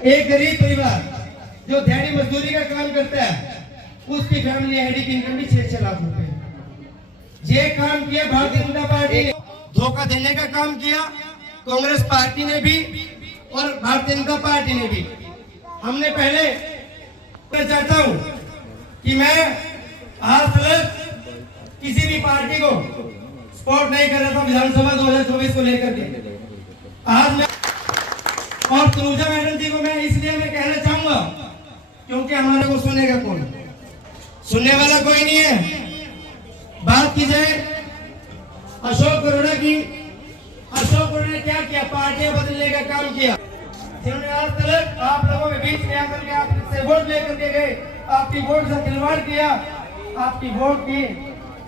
एक गरीब परिवार जो दिहाड़ी मजदूरी का काम करता है, उसकी फैमिली हेडिक इनकम भी 6-6 लाख रुपए। ये काम किया भारतीय जनता पार्टी ने, धोखा देने का काम किया कांग्रेस पार्टी ने भी और भारतीय जनता पार्टी ने भी। हमने पहले मैं चाहता हूं कि मैं आज तक किसी भी पार्टी को सपोर्ट नहीं कर रहा था विधानसभा 2024 को लेकर के। आज मैं और तनुजा मैडम जी को मैं इसलिए मैं कहना चाहूंगा क्योंकि हमारे को सुनेगा कौन, सुनने वाला कोई नहीं है। बात की जाए अशोक अरोड़ा की, अशोक अरोड़ा ने क्या किया, पार्टियां बदलने का काम किया। जिन्होंने आज तक आप लोगों के बीच में आकर के आपसे वोट लेकर के गए, आपकी वोट से खिलवाड़ किया, आपकी वोट की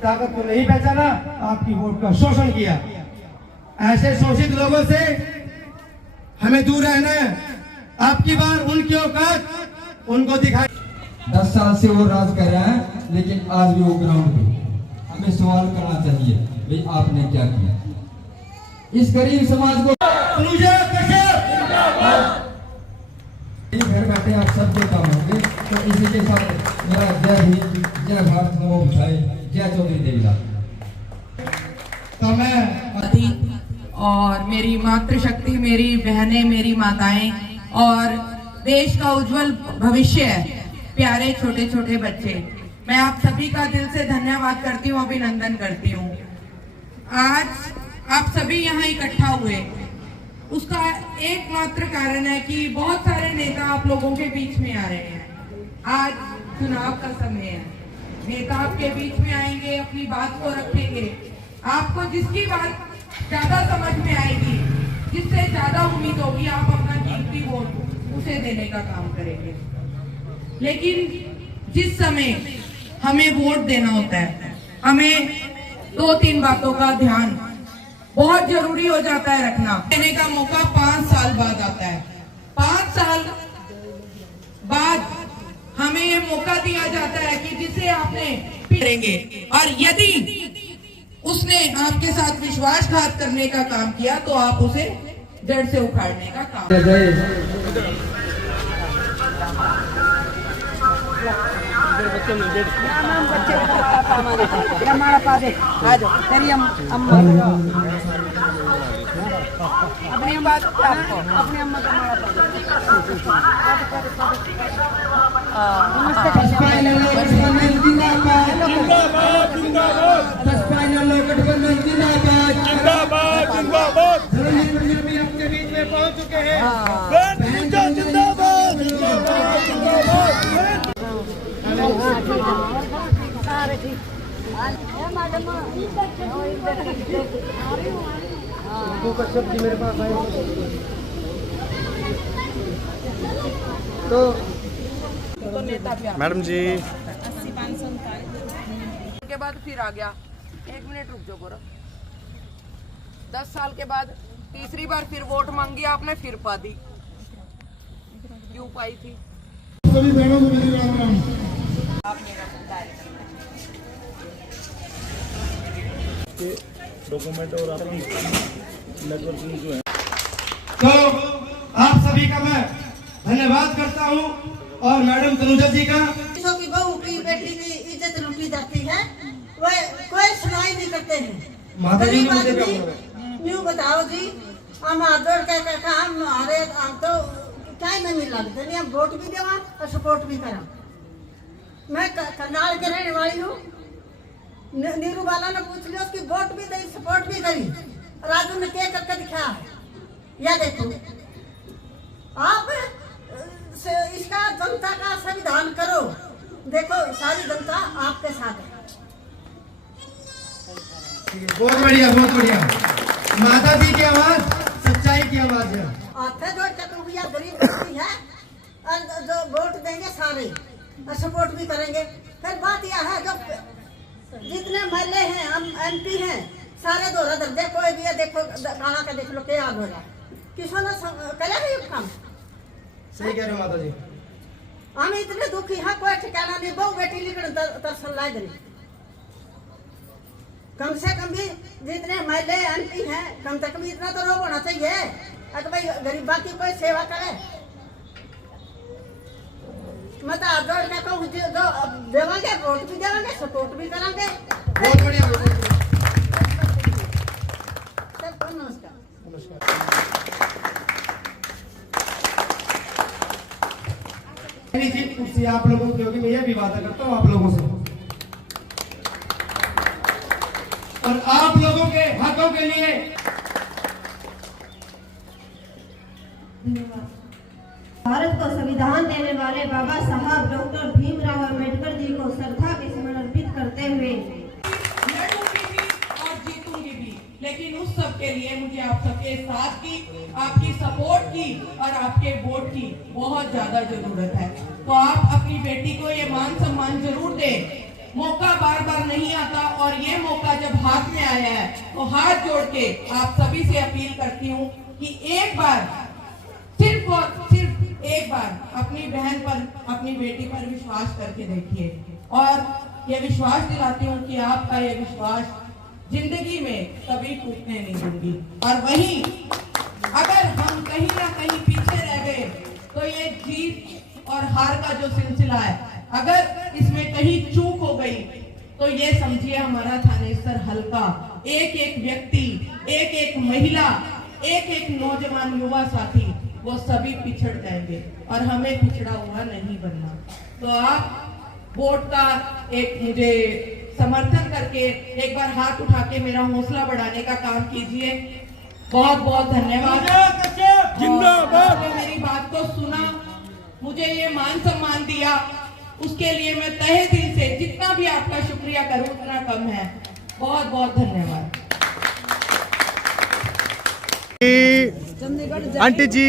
ताकत को नहीं पहचाना, आपकी वोट का शोषण किया। ऐसे शोषित लोगों से हमें दूर रहना है। आपकी बार उनकी औकात उनको दिखाई। 10 साल से वो राज कर रहा है, लेकिन आज भी वो ग्राउंड पे। हमें सवाल करना चाहिए, भाई आपने क्या किया इस गरीब समाज को। घर बैठे आप सबके काम होंगे। तो इसी के साथ मेरा जय हिंद, जय भारत, नमो बुद्धाय, जय चौधरी देवीलाल। तो मैं और मेरी मातृशक्ति, मेरी बहनें, मेरी माताएं और देश का उज्जवल भविष्य है, प्यारे छोटे छोटे बच्चे, मैं आप सभी का दिल से धन्यवाद करती हूँ, अभिनंदन करती हूँ। आज आप सभी यहाँ इकट्ठा हुए, उसका एकमात्र कारण है कि बहुत सारे नेता आप लोगों के बीच में आ रहे हैं। आज चुनाव का समय है, नेता आपके बीच में आएंगे, अपनी बात को रखेंगे। आपको जिसकी बात ज्यादा समझ में आएगी, जिससे ज्यादा उम्मीद होगी, आप अपना कीमती वोट उसे देने का काम करेंगे। लेकिन जिस समय हमें वोट देना होता है, हमें 2-3 बातों का ध्यान बहुत जरूरी हो जाता है रखना। देने का मौका 5 साल बाद आता है। 5 साल बाद हमें ये मौका दिया जाता है कि जिसे आपने करेंगे, और यदि उसने आपके साथ विश्वासघात करने का काम किया तो आप उसे जड़ से उखाड़ने का काम। अपनी बात अपनी अम्मा का आपके बीच में पहुंच चुके हैं। सब्जी मेरे पास आए तो नेता मैडम जी 80-500 के बाद फिर आ गया। 1 मिनट रुक जाओ गोरा। 10 साल के बाद तीसरी बार फिर वोट मांगी आपने, फिर पा दी। क्यों पाई थी? सभी बहनों को मेरी राम राम। डॉक्यूमेंट और आपकी नेटवर्किंग जो है, तो आप सभी का मैं धन्यवाद करता हूं और मैडम तनुजा जी का। की बहू की बेटी की इज्जत लूटी जाती है, वो कोई सुनाई नहीं करते हैं। माता जी न्यू बताओ जी, हम आदर का हम हमारे हम तो क्या नहीं मिल लगते नहीं, हम वोट भी देवा और सपोर्ट भी करा। मैं करनाल के रहने वाली हूँ। नीरू वाला ने पूछ लिया, उसकी वोट भी दी, सपोर्ट भी करी। राजू ने क्या करके दिखाया है, या देखो आप इसका जनता का संविधान करो, देखो सारी जनता आपके साथ है। बहुत बढ़िया, बहुत बढ़िया। माता जी की आवाज सच्चाई की आवाज है। आते जो चतुर्भुजा गरीब व्यक्ति है और जो वोट देंगे सारे और सपोर्ट भी करेंगे। फिर बात यह है, जो जितने महल्ले हैं, हम MP हैं, सारे दोहरा दर्जे कोई भी है, देखो गाना का देख लो क्या हाल हो रहा है। किसों ने करेगा ये काम? सही कह रहे हो माता जी। हम इतने दुखी हैं, कोई ठिकाना नहीं। बहु बेटी लिखने तरसन लाए गए। कम से कम भी जितने महल्ले MP हैं, कम से कम इतना तो रोग होना चाहिए। अगर भाई गरीबा की कोई सेवा करे, मैं तो हाथ जोड़ के कहूँ देवांगे, वोट भी देवांगे, सपोर्ट भी करांगे। बहुत बढ़िया, बहुत बढ़िया। सबको नमस्कार। मेरी जीत कुर्सी आप लोगों की होगी, मैं यह भी वादा करता हूँ आप लोगों से, और आप लोगों के हकों के लिए। भारत को संविधान देने वाले बाबा साहब डॉक्टर भीमराव अंबेडकर जी को श्रद्धा के समर्पित करते हुए लड़ूंगी भी और जीतूंगी भी, लेकिन उस सब के लिए मुझे आप सबके साथ की, आपकी सपोर्ट की और आपके वोट की बहुत ज्यादा जरूरत है। तो आप अपनी बेटी को ये मान सम्मान जरूर दें। मौका बार बार नहीं आता, और ये मौका जब हाथ में आया है तो हाथ जोड़ के आप सभी से अपील करती हूँ कि एक बार, सिर्फ और सिर्फ एक बार अपनी बहन पर, अपनी बेटी पर विश्वास करके देखिए, और ये विश्वास दिलाती हूँ कि आपका ये विश्वास जिंदगी में कभी टूटने नहीं दूंगी। और वहीं अगर हम कहीं ना कहीं पीछे रह गए तो ये जीत और हार का जो सिलसिला है, अगर इसमें कहीं चूक हो गई तो ये समझिए हमारा थानेसर हल्का, एक एक व्यक्ति, एक एक महिला, एक एक नौजवान युवा साथी, वो सभी पिछड़ जाएंगे और हमें पिछड़ा हुआ नहीं बनना। तो आप वोट का एक मुझे समर्थन करके एक बार हाथ उठा के मेरा हौसला बढ़ाने का काम कीजिए। बहुत बहुत धन्यवाद। आपने मेरी बात को सुना, मुझे ये मान सम्मान दिया, उसके लिए मैं तहे दिल से जितना भी आपका शुक्रिया करूं उतना कम है। बहुत बहुत धन्यवाद। आंटी जी